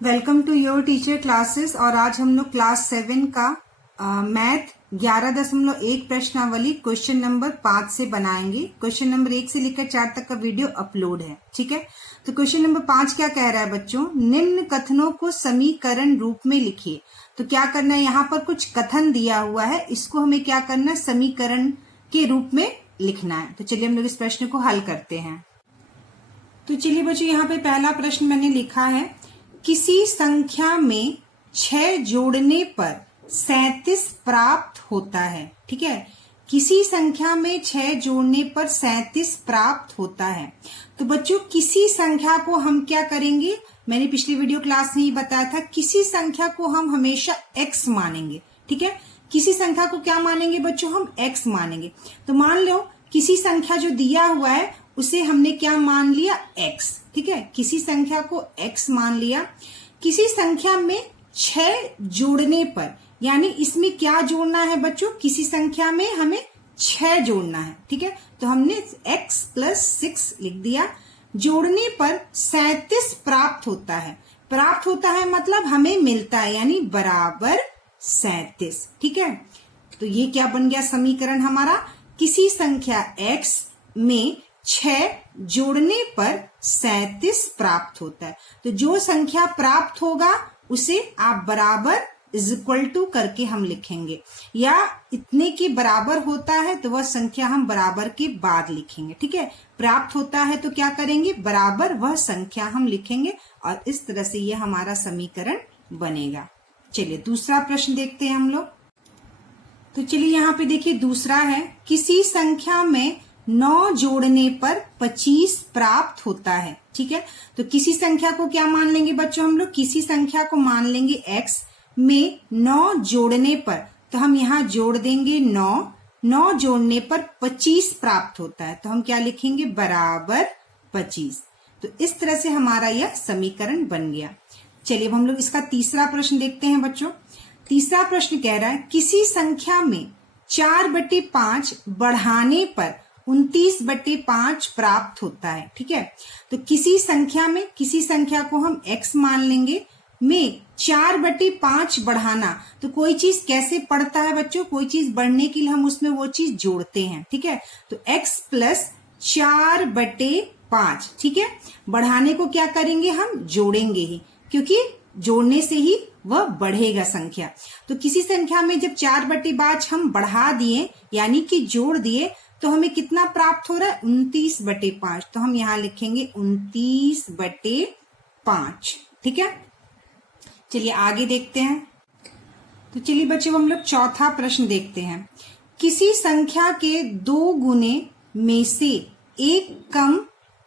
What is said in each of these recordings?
Welcome to your teacher classes. और आज हम लोग क्लास 7 का मैथ 11.1 प्रश्नावली क्वेश्चन नंबर 5 से बनाएंगे। क्वेश्चन नंबर 1 से लेकर 4 तक का वीडियो अपलोड है, ठीक है। तो क्वेश्चन नंबर 5 क्या कह रहा है बच्चों, निम्न कथनों को समीकरण रूप में लिखिए। तो क्या करना है, यहाँ पर कुछ कथन दिया हुआ है, इसको हमें क्या करना है, समीकरण के रूप में लिखना है। तो चलिए हम लोग इस प्रश्न को हल करते हैं। तो चलिए बच्चों, यहाँ पे पहला प्रश्न मैंने लिखा है, किसी संख्या में 6 जोड़ने पर 37 प्राप्त होता है, ठीक है। किसी संख्या में 6 जोड़ने पर 37 प्राप्त होता है। तो बच्चों किसी संख्या को हम क्या करेंगे, मैंने पिछली वीडियो क्लास में ही बताया था, किसी संख्या को हम हमेशा x मानेंगे, ठीक है। किसी संख्या को क्या मानेंगे बच्चों, हम x मानेंगे। तो मान लो किसी संख्या जो दिया हुआ है उसे हमने क्या मान लिया, x, ठीक है। किसी संख्या को x मान लिया। किसी संख्या में 6 जोड़ने पर, यानी इसमें क्या जोड़ना है बच्चों, किसी संख्या में हमें 6 जोड़ना है, ठीक है। तो हमने x + 6 लिख दिया। जोड़ने पर 37 प्राप्त होता है। प्राप्त होता है मतलब हमें मिलता है, यानी बराबर 37, ठीक है। तो ये क्या बन गया समीकरण हमारा, किसी संख्या x में 6 जोड़ने पर 37 प्राप्त होता है। तो जो संख्या प्राप्त होगा उसे आप बराबर = करके हम लिखेंगे, या इतने के बराबर होता है तो वह संख्या हम बराबर के बाद लिखेंगे, ठीक है। प्राप्त होता है तो क्या करेंगे, बराबर वह संख्या हम लिखेंगे, और इस तरह से यह हमारा समीकरण बनेगा। चलिए दूसरा प्रश्न देखते हैं हम लोग। तो चलिए यहाँ पे देखिए दूसरा है, किसी संख्या में 9 जोड़ने पर 25 प्राप्त होता है, ठीक है। तो किसी संख्या को क्या मान लेंगे बच्चों हम लोग, किसी संख्या को मान लेंगे x में 9 जोड़ने पर, तो हम यहाँ जोड़ देंगे 9 जोड़ने पर 25 प्राप्त होता है, तो हम क्या लिखेंगे, बराबर 25। तो इस तरह से हमारा यह समीकरण बन गया। चलिए अब हम लोग इसका तीसरा प्रश्न देखते हैं बच्चों। तीसरा प्रश्न कह रहा है, किसी संख्या में 4/5 बढ़ाने पर 29/5 प्राप्त होता है, ठीक है। तो किसी संख्या में, किसी संख्या को हम x मान लेंगे, में 4/5 बढ़ाना, तो कोई चीज कैसे पढ़ता है बच्चों, कोई चीज बढ़ने के लिए हम उसमें वो चीज जोड़ते हैं, ठीक है। तो x + 4/5, ठीक है। बढ़ाने को क्या करेंगे, हम जोड़ेंगे ही, क्योंकि जोड़ने से ही वह बढ़ेगा संख्या। तो किसी संख्या में जब 4/5 हम बढ़ा दिए, यानी कि जोड़ दिए, तो हमें कितना प्राप्त हो रहा है, 29/5। तो हम यहाँ लिखेंगे 29/5, ठीक है। चलिए आगे देखते हैं। तो चलिए बच्चों हम लोग चौथा प्रश्न देखते हैं, किसी संख्या के 2 गुने में से 1 कम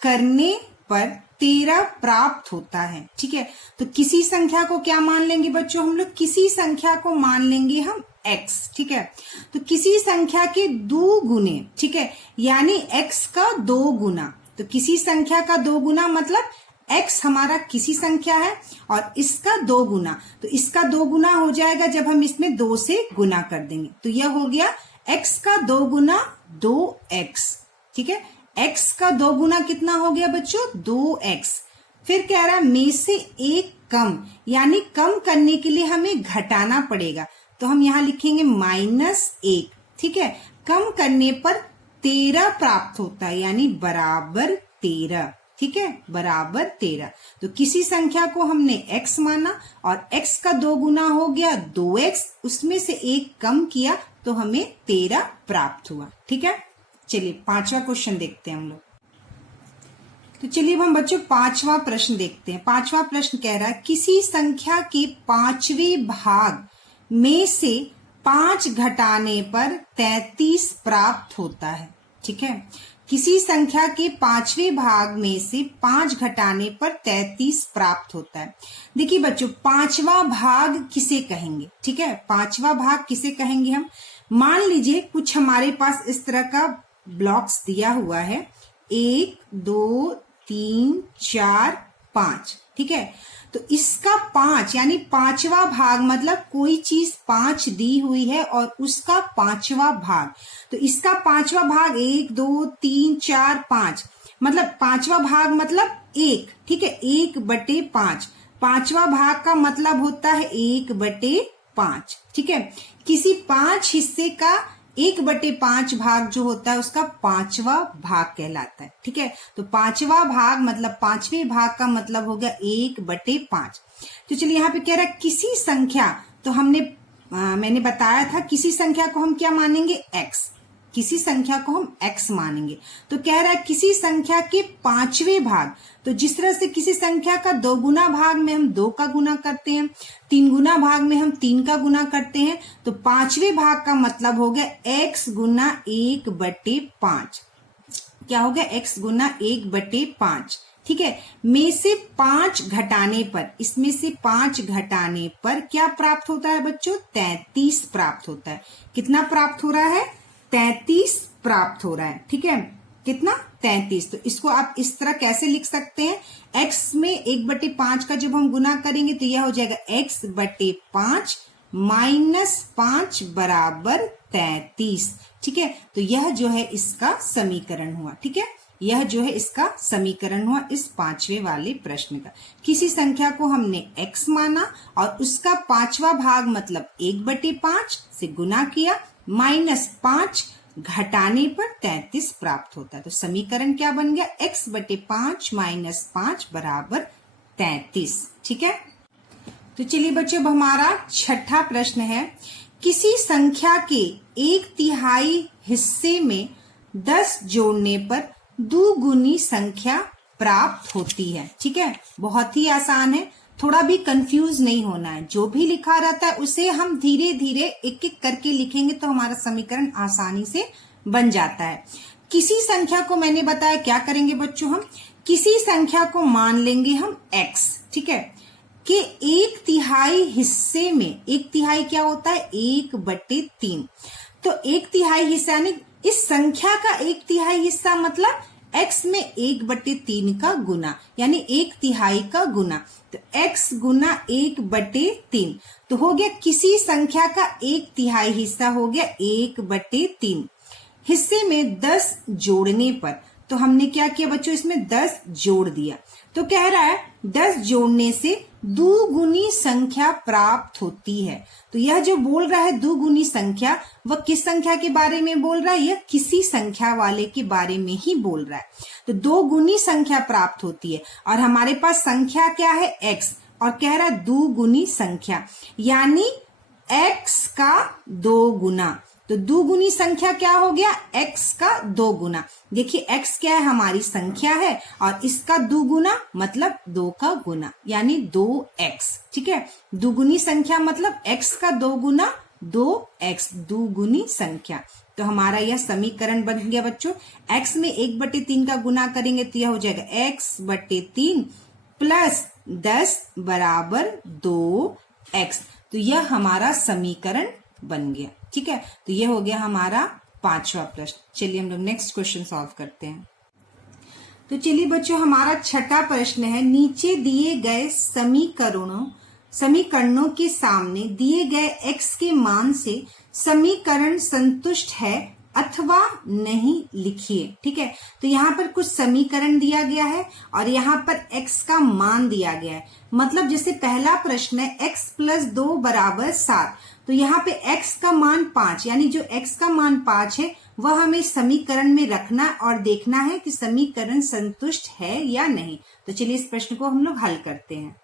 करने पर 13 प्राप्त होता है, ठीक है। तो किसी संख्या को क्या मान लेंगे बच्चों हम लोग, किसी संख्या को मान लेंगे हम x, ठीक है। तो किसी संख्या के 2 गुने, ठीक है, यानी x का 2 गुना। तो किसी संख्या का 2 गुना मतलब x हमारा किसी संख्या है और इसका 2 गुना। तो इसका 2 गुना हो जाएगा जब हम इसमें 2 से गुना कर देंगे, तो यह हो गया x का 2 गुना 2x, ठीक है। x का 2 गुना कितना हो गया बच्चों, 2x। फिर कह रहा है में से 1 कम, यानी कम करने के लिए हमें घटाना पड़ेगा, तो हम यहाँ लिखेंगे -1, ठीक है। कम करने पर 13 प्राप्त होता है, यानी बराबर 13, ठीक है, बराबर 13। तो किसी संख्या को हमने x माना और x का 2 गुना हो गया 2x, उसमें से 1 कम किया तो हमें 13 प्राप्त हुआ, ठीक है। चलिए 5वां क्वेश्चन देखते हैं हम लोग। तो चलिए हम बच्चों 5वां प्रश्न देखते हैं। 5वां प्रश्न कह रहा है, किसी संख्या के 5वें भाग में से 5 घटाने पर 33 प्राप्त होता है, ठीक है। किसी संख्या के 5वें भाग में से 5 घटाने पर 33 प्राप्त होता है। देखिए बच्चों 5वां भाग किसे कहेंगे, ठीक है। 5वां भाग किसे कहेंगे हम, मान लीजिए कुछ हमारे पास इस तरह का ब्लॉक्स दिया हुआ है, 1 2 3 4 5, ठीक है। तो इसका 5 यानी 5वां भाग, मतलब कोई चीज 5 दी हुई है और उसका 5वां भाग, तो इसका 5वां भाग 1 2 3 4 5, मतलब 5वां भाग मतलब 1, ठीक है, 1/5। पांचवा भाग का मतलब होता है 1/5। ठीक है, किसी 5 हिस्से का 1/5 भाग जो होता है उसका पांचवा भाग कहलाता है। ठीक है, तो पांचवा भाग मतलब पांचवे भाग का मतलब हो गया 1/5। तो चलिए यहाँ पे कह रहा है किसी संख्या, तो मैंने बताया था किसी संख्या को हम क्या मानेंगे, x। किसी संख्या को हम x मानेंगे। तो कह रहा है किसी संख्या के पांचवे भाग, तो जिस तरह से किसी संख्या का 2 गुना भाग में हम 2 का गुना करते हैं, 3 गुना भाग में हम 3 का गुना करते हैं, तो पांचवे भाग का मतलब हो गया x गुना 1/5। क्या हो गया, x गुना 1/5। ठीक है, में से 5 घटाने पर, इसमें से 5 घटाने पर क्या प्राप्त होता है बच्चों, 33 प्राप्त होता है। कितना प्राप्त हो रहा है, 33 प्राप्त हो रहा है। ठीक है, कितना, 33। तो इसको आप इस तरह कैसे लिख सकते हैं, x में 1/5 का जब हम गुना करेंगे तो यह हो जाएगा x/5 माइनस 5 बराबर 33। ठीक है, तो यह जो है इसका समीकरण हुआ। ठीक है, यह जो है इसका समीकरण हुआ इस पांचवे वाले प्रश्न का। किसी संख्या को हमने x माना और उसका पांचवा भाग मतलब 1/5 से गुना किया, माइनस 5 घटाने पर 33 प्राप्त होता है। तो समीकरण क्या बन गया, x/5 माइनस 5 बराबर 33। ठीक है, तो चलिए बच्चों अब हमारा छठा प्रश्न है, किसी संख्या के 1/3 हिस्से में 10 जोड़ने पर दुगुनी संख्या प्राप्त होती है। ठीक है, बहुत ही आसान है, थोड़ा भी कंफ्यूज नहीं होना है। जो भी लिखा रहता है उसे हम धीरे धीरे एक एक करके लिखेंगे तो हमारा समीकरण आसानी से बन जाता है। किसी संख्या को मैंने बताया क्या करेंगे बच्चों, हम किसी संख्या को मान लेंगे हम x। ठीक है, कि 1/3 हिस्से में, 1/3 क्या होता है, 1/3। तो 1/3 हिस्सा यानी इस संख्या का 1/3 हिस्सा मतलब x में 1/3 का गुना, यानी 1/3 का गुना। तो x गुना 1/3 तो हो गया किसी संख्या का 1/3 हिस्सा हो गया 1/3। हिस्से में 10 जोड़ने पर, तो हमने क्या किया बच्चों, इसमें 10 जोड़ दिया। तो कह रहा है 10 जोड़ने से दुगुनी संख्या प्राप्त होती है। तो यह जो बोल रहा है दुगुनी संख्या, वह किस संख्या के बारे में बोल रहा है, यह किसी संख्या वाले के बारे में ही बोल रहा है। तो 2 गुनी संख्या प्राप्त होती है और हमारे पास संख्या क्या है, x, और कह रहा है दुगुनी संख्या यानी x का 2 गुना। तो दुगुनी संख्या क्या हो गया, x का 2 गुना। देखिए x क्या है, हमारी संख्या है और इसका दुगुना मतलब 2 का गुना यानी 2x। ठीक है, दुगुनी संख्या मतलब x का 2 गुना 2x, दुगुनी संख्या। तो हमारा यह समीकरण बन गया बच्चों। x में 1/3 का गुना करेंगे तो यह हो जाएगा x/3 प्लस 10 बराबर 2x। तो यह हमारा समीकरण बन गया। ठीक है, तो ये हो गया हमारा 5वां प्रश्न। चलिए हम लोग नेक्स्ट क्वेश्चन सॉल्व करते हैं। तो चलिए बच्चों हमारा छठा प्रश्न है, नीचे दिए गए समीकरणों के सामने दिए गए x के मान से समीकरण संतुष्ट है अथवा नहीं लिखिए। ठीक है, तो यहाँ पर कुछ समीकरण दिया गया है और यहाँ पर x का मान दिया गया है। मतलब जैसे पहला प्रश्न है x + 2 = 7, तो यहाँ पे x का मान 5, यानी जो x का मान 5 है वह हमें समीकरण में रखना और देखना है कि समीकरण संतुष्ट है या नहीं। तो चलिए इस प्रश्न को हम लोग हल करते हैं।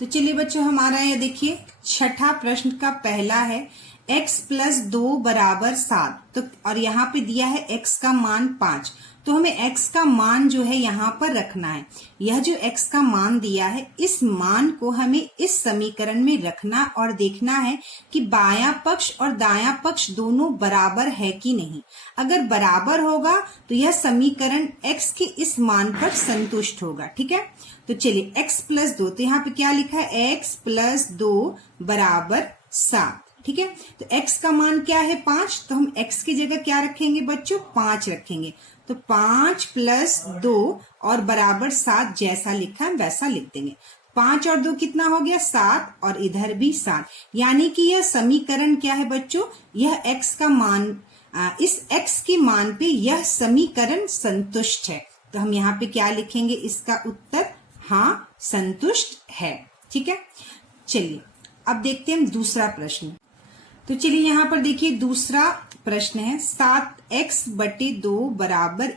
तो चलिए बच्चों हमारा ये देखिए छठा प्रश्न का पहला है, x + 2 = 7, तो और यहाँ पे दिया है x का मान 5, तो हमें x का मान जो है यहाँ पर रखना है। यह जो x का मान दिया है इस मान को हमें इस समीकरण में रखना और देखना है कि बायां पक्ष और दायां पक्ष दोनों बराबर है कि नहीं। अगर बराबर होगा तो यह समीकरण x के इस मान पर संतुष्ट होगा। ठीक है, तो चलिए x + 2, तो यहाँ पे क्या लिखा है, x + 2 = 7। ठीक है, तो x का मान क्या है, 5, तो हम x की जगह क्या रखेंगे बच्चों, 5 रखेंगे। तो 5 + 2 और बराबर 7, जैसा लिखा है वैसा लिख देंगे। 5 और 2 कितना हो गया, 7, और इधर भी 7, यानी कि यह समीकरण क्या है बच्चों, यह x का मान, इस x के मान पे यह समीकरण संतुष्ट है। तो हम यहाँ पे क्या लिखेंगे, इसका उत्तर हाँ संतुष्ट है। ठीक है, चलिए अब देखते हैं हम दूसरा प्रश्न। तो चलिए यहाँ पर देखिए दूसरा प्रश्न है 7x/2 =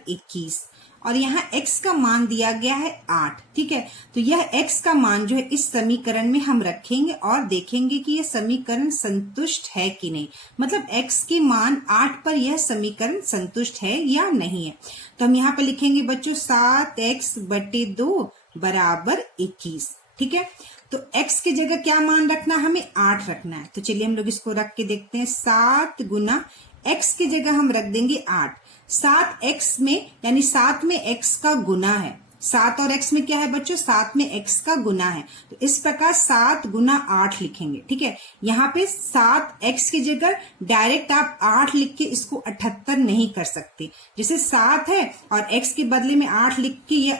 21 और यहाँ x का मान दिया गया है 8। ठीक है, तो यह x का मान जो है इस समीकरण में हम रखेंगे और देखेंगे कि यह समीकरण संतुष्ट है कि नहीं, मतलब x के मान 8 पर यह समीकरण संतुष्ट है या नहीं है। तो हम यहाँ पर लिखेंगे बच्चों 7x/2 = 21। ठीक है, तो x की जगह क्या मान रखना, हमें 8 रखना है। तो चलिए हम लोग इसको रख के देखते हैं। 7 गुना x की जगह हम रख देंगे 8। 7x में यानी 7 में x का गुना है। 7 और x में क्या है बच्चों, 7 में x का गुना है। तो इस प्रकार 7 गुना 8 लिखेंगे। ठीक है, यहाँ पे 7x की जगह डायरेक्ट आप 8 लिख के इसको 78 नहीं कर सकते। जैसे 7 है और x के बदले में 8 लिख के ये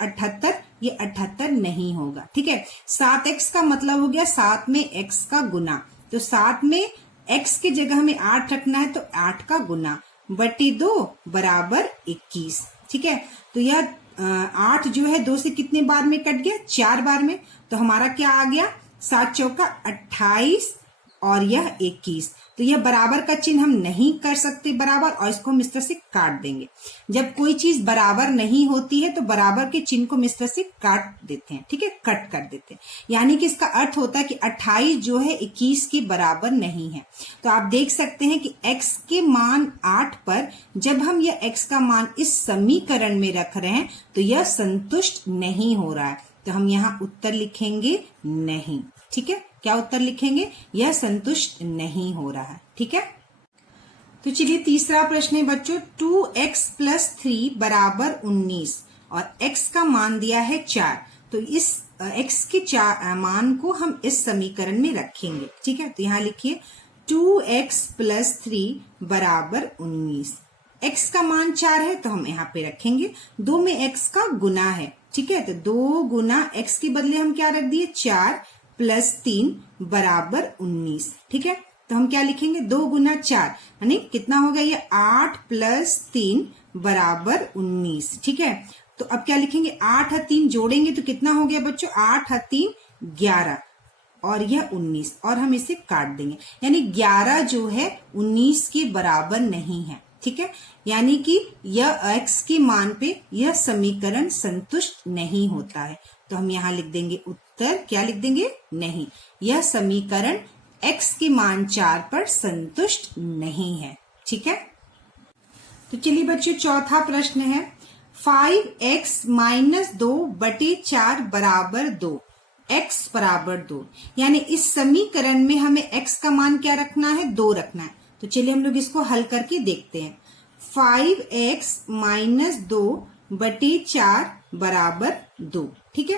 78 नहीं होगा। ठीक है, 7x का मतलब हो गया 7 में x का गुना। तो 7 में x की जगह हमें 8 रखना है, तो 8 का गुना बटे 2 = 21। ठीक है, तो यह 8 जो है 2 से कितने बार में कट गया, 4 बार में। तो हमारा क्या आ गया, 7 चौका 28 और यह 21। तो यह बराबर का चिन्ह हम नहीं कर सकते बराबर, और इसको हम इस तरह से काट देंगे। जब कोई चीज बराबर नहीं होती है तो बराबर के चिन्ह को हम इस तरह से काट देते हैं। ठीक है, कट कर देते हैं, यानी कि इसका अर्थ होता है कि 28 जो है 21 के बराबर नहीं है। तो आप देख सकते हैं कि x के मान 8 पर जब हम यह x का मान इस समीकरण में रख रहे हैं तो यह संतुष्ट नहीं हो रहा है। तो हम यहाँ उत्तर लिखेंगे नहीं। ठीक है, क्या उत्तर लिखेंगे, यह संतुष्ट नहीं हो रहा है। ठीक है, तो चलिए तीसरा प्रश्न है बच्चों 2x + 3 = 19 और x का मान दिया है 4। तो इस x के मान को हम इस समीकरण में रखेंगे। ठीक है, तो यहाँ लिखिए 2x + 3 = 19। x का मान 4 है तो हम यहाँ पे रखेंगे। 2 में x का गुना है। ठीक है, तो 2 गुना x के बदले हम क्या रख दिए, 4 + 3 = 19। ठीक है, तो हम क्या लिखेंगे, 2 गुना 4 यानी कितना हो गया, ये 8 + 3 = 19। ठीक है, तो अब क्या लिखेंगे, 8 और 3 जोड़ेंगे तो कितना हो गया बच्चों, 8 और 3 11 और यह 19 और हम इसे काट देंगे, यानी 11 जो है 19 के बराबर नहीं है। ठीक है, यानी कि यह x के मान पे यह समीकरण संतुष्ट नहीं होता है। तो हम यहाँ लिख देंगे उत्तर, क्या लिख देंगे, नहीं, यह समीकरण x के मान 4 पर संतुष्ट नहीं है। ठीक है, तो चलिए बच्चों चौथा प्रश्न है 5x - 2 / 4 = 2, x = 2। यानी इस समीकरण में हमें x का मान क्या रखना है, 2 रखना है। तो चलिए हम लोग इसको हल करके देखते हैं। 5x - 2 / 4 = 2। ठीक है,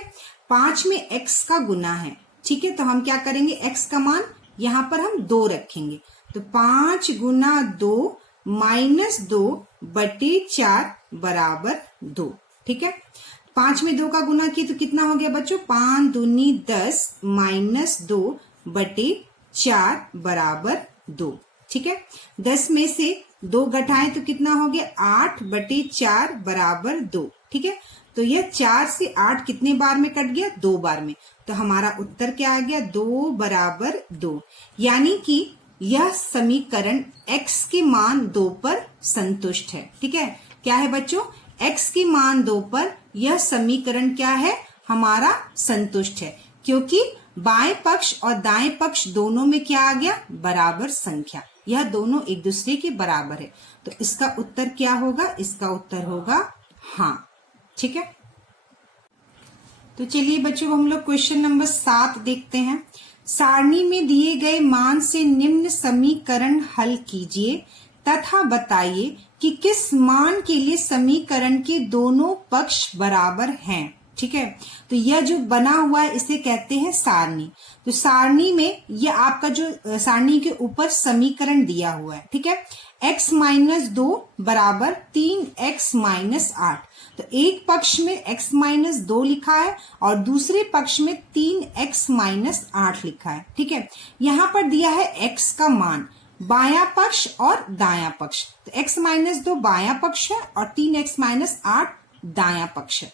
5 में x का गुना है। ठीक है, तो हम क्या करेंगे, x का मान यहाँ पर हम 2 रखेंगे। तो 5 गुना 2 - 2 / 4 = 2। ठीक है, 5 में 2 का गुना किए तो कितना हो गया बच्चों, 5 दूनी 10 - 2 / 4 = 2। ठीक है, 10 में से 2 घटाएं तो कितना हो गया, 8 / 4 = 2। ठीक है, तो यह 4 से 8 कितने बार में कट गया, 2 बार में। तो हमारा उत्तर क्या आ गया, 2 = 2। यानी कि यह समीकरण x के मान 2 पर संतुष्ट है। ठीक है, क्या है बच्चों, x के मान 2 पर यह समीकरण क्या है, हमारा संतुष्ट है, क्योंकि बाएं पक्ष और दाएं पक्ष दोनों में क्या आ गया, बराबर संख्या, यह दोनों एक दूसरे के बराबर है। तो इसका उत्तर क्या होगा, इसका उत्तर होगा हाँ। ठीक है, तो चलिए बच्चों हम लोग क्वेश्चन नंबर 7 देखते हैं। सारणी में दिए गए मान से निम्न समीकरण हल कीजिए तथा बताइए कि किस मान के लिए समीकरण के दोनों पक्ष बराबर हैं। ठीक है, तो यह जो बना हुआ है इसे कहते हैं सारणी। तो सारणी में यह आपका जो सारणी के ऊपर समीकरण दिया हुआ है। ठीक है, x - 2 = 3x - 8। तो एक पक्ष में x - 2 लिखा है और दूसरे पक्ष में 3x - 8 लिखा है। ठीक है, यहाँ पर दिया है x का मान, बायां पक्ष और दायां पक्ष। तो x - 2 बायां पक्ष है और 3x - 8 दायां पक्ष है।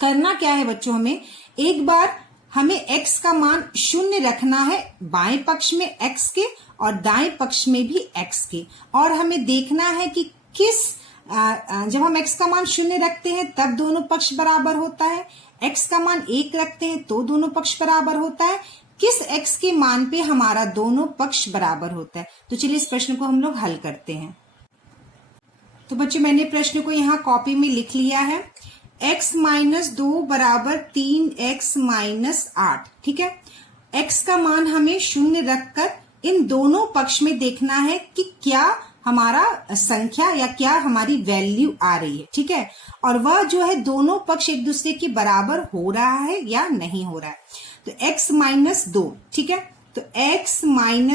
करना क्या है बच्चों, हमें एक बार हमें x का मान 0 रखना है बाएं पक्ष में x के और दाएं पक्ष में भी x के, और हमें देखना है कि किस जब हम x का मान 0 रखते हैं तब दोनों पक्ष बराबर होता है, x का मान 1 रखते हैं तो दोनों पक्ष बराबर होता है, किस x के मान पे हमारा दोनों पक्ष बराबर होता है। तो चलिए इस प्रश्न को हम लोग हल करते हैं। तो बच्चों मैंने प्रश्न को यहाँ कॉपी में लिख लिया है। x - 2 बराबर 3x - 8, ठीक है। x का मान हमें 0 रखकर इन दोनों पक्ष में देखना है कि क्या हमारा संख्या या क्या हमारी वैल्यू आ रही है, ठीक है, और वह जो है दोनों पक्ष एक दूसरे के बराबर हो रहा है या नहीं हो रहा है। तो x - 2, ठीक है, तो x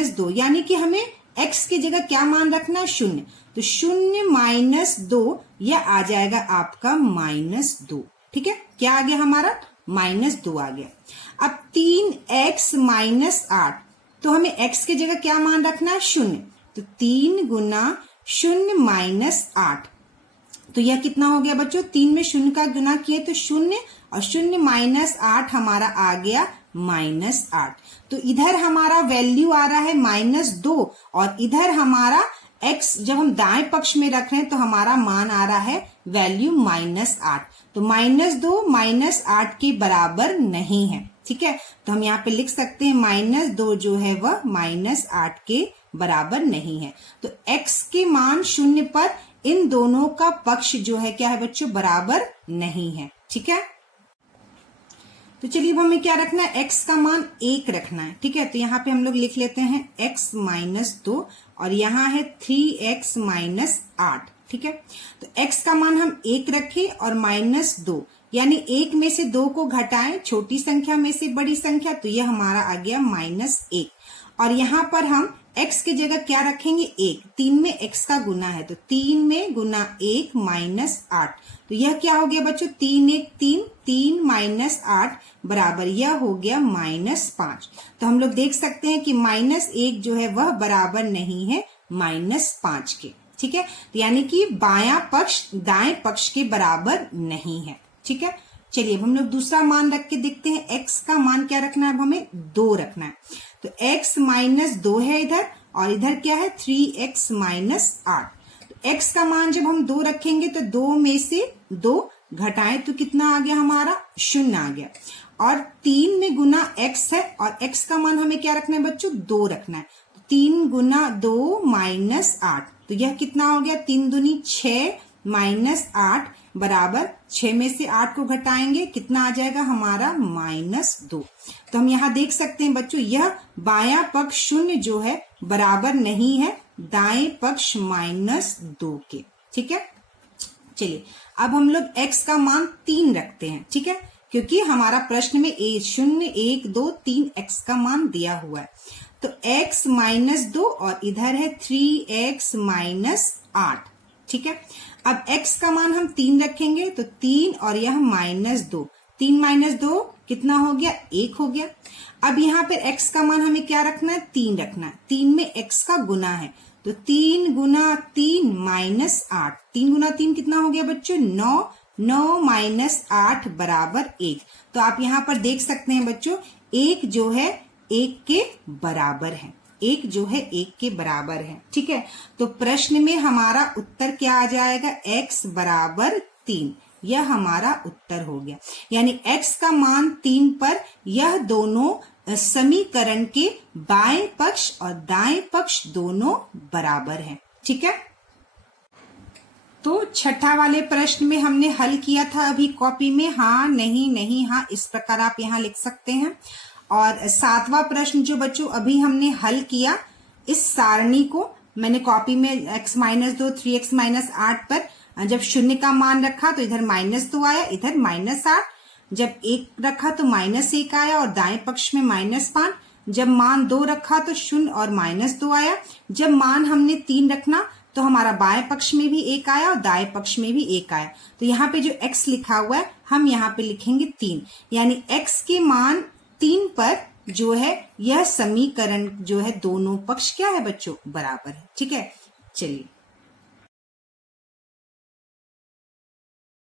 - 2 यानी कि हमें x की जगह क्या मान रखना है, 0, तो 0 - 2 यह आ जाएगा आपका -2, ठीक है। क्या आ गया हमारा, -2 आ गया। अब 3x - 8, तो हमें x की जगह क्या मान रखना है, 0, तो 3 गुना 0 - 8, तो यह कितना हो गया बच्चों, 3 में 0 का गुना किए तो 0 और 0 - 8 हमारा आ गया -8। तो इधर हमारा वैल्यू आ रहा है -2 और इधर हमारा x जब हम दाएं पक्ष में रख रहे हैं तो हमारा मान आ रहा है वैल्यू -8। तो -2 -8 के बराबर नहीं है, ठीक है। तो हम यहाँ पे लिख सकते हैं -2 जो है वह -8 के बराबर नहीं है। तो x के मान 0 पर इन दोनों का पक्ष जो है क्या है बच्चों, बराबर नहीं है, ठीक है। तो चलिए अब हमें क्या रखना है, x का मान 1 रखना है, ठीक है। तो यहाँ पे हम लोग लिख लेते हैं x - 2 और यहाँ है 3x - 8, ठीक है। तो x का मान हम 1 रखें और -2 यानी 1 में से 2 को घटाएं, छोटी संख्या में से बड़ी संख्या, तो यह हमारा आ गया -1। और यहाँ पर हम x की जगह क्या रखेंगे, 1, 3 में x का गुना है तो 3 में गुना 1 -8, तो यह क्या हो गया बच्चों, 3 1 3, 3 -8 बराबर यह हो गया -5। तो हम लोग देख सकते हैं कि -1 जो है वह बराबर नहीं है -5 के, ठीक है। तो यानी कि बायां पक्ष दाएं पक्ष के बराबर नहीं है, ठीक है। चलिए अब हम लोग दूसरा मान रख के देखते हैं। x का मान क्या रखना है, अब हमें 2 रखना है। तो x - 2 है इधर और इधर क्या है 3x - 8। तो x का मान जब हम 2 रखेंगे तो 2 में से 2 घटाएं तो कितना आ गया हमारा, 0 आ गया। और 3 में गुना x है और x का मान हमें क्या रखना है बच्चों, 2 रखना है। 3 गुना 2 -8, तो यह कितना हो गया, 3 दूनी 6 -8 बराबर 6 में से 8 को घटाएंगे कितना आ जाएगा हमारा -2। तो हम यहाँ देख सकते हैं बच्चों यह बायां पक्ष 0 जो है बराबर नहीं है दाएं पक्ष -2 के, ठीक है। चलिए अब हम लोग x का मान 3 रखते हैं, ठीक है, क्योंकि हमारा प्रश्न में 0 1 2 3 x का मान दिया हुआ है। तो x -2 और इधर है 3x -8, ठीक है। अब x का मान हम 3 रखेंगे तो 3 और यह -2, 3 - 2 कितना हो गया, 1 हो गया। अब यहाँ पे x का मान हमें क्या रखना है, 3 रखना है। 3 में x का गुना है तो 3 गुना 3 -8, 3 गुना 3 कितना हो गया बच्चों, 9, 9 -8 बराबर 1। तो आप यहाँ पर देख सकते हैं बच्चों 1 जो है 1 के बराबर है, 1 जो है 1 के बराबर है, ठीक है। तो प्रश्न में हमारा उत्तर क्या आ जाएगा, x बराबर 3, यह हमारा उत्तर हो गया। यानी x का मान 3 पर यह दोनों समीकरण के बाएं पक्ष और दाएं पक्ष दोनों बराबर हैं, ठीक है। तो छठा वाले प्रश्न में हमने हल किया था अभी कॉपी में, हाँ नहीं नहीं हाँ, इस प्रकार आप यहाँ लिख सकते हैं। और सातवां प्रश्न जो बच्चों अभी हमने हल किया, इस सारणी को मैंने कॉपी में x -2 3x -8 पर जब 0 का मान रखा तो इधर -2 आया, इधर -8, जब 1 रखा तो -1 आया और दाएं पक्ष में -5, जब मान 2 रखा तो 0 और -2 आया, जब मान हमने 3 रखना तो हमारा बाएं पक्ष में भी 1 आया और दाएं पक्ष में भी 1 आया। तो यहाँ पे जो x लिखा हुआ है हम यहाँ पे लिखेंगे 3, यानी x के मान 3 पर जो है यह समीकरण जो है दोनों पक्ष क्या है बच्चों, बराबर है, ठीक है। चलिए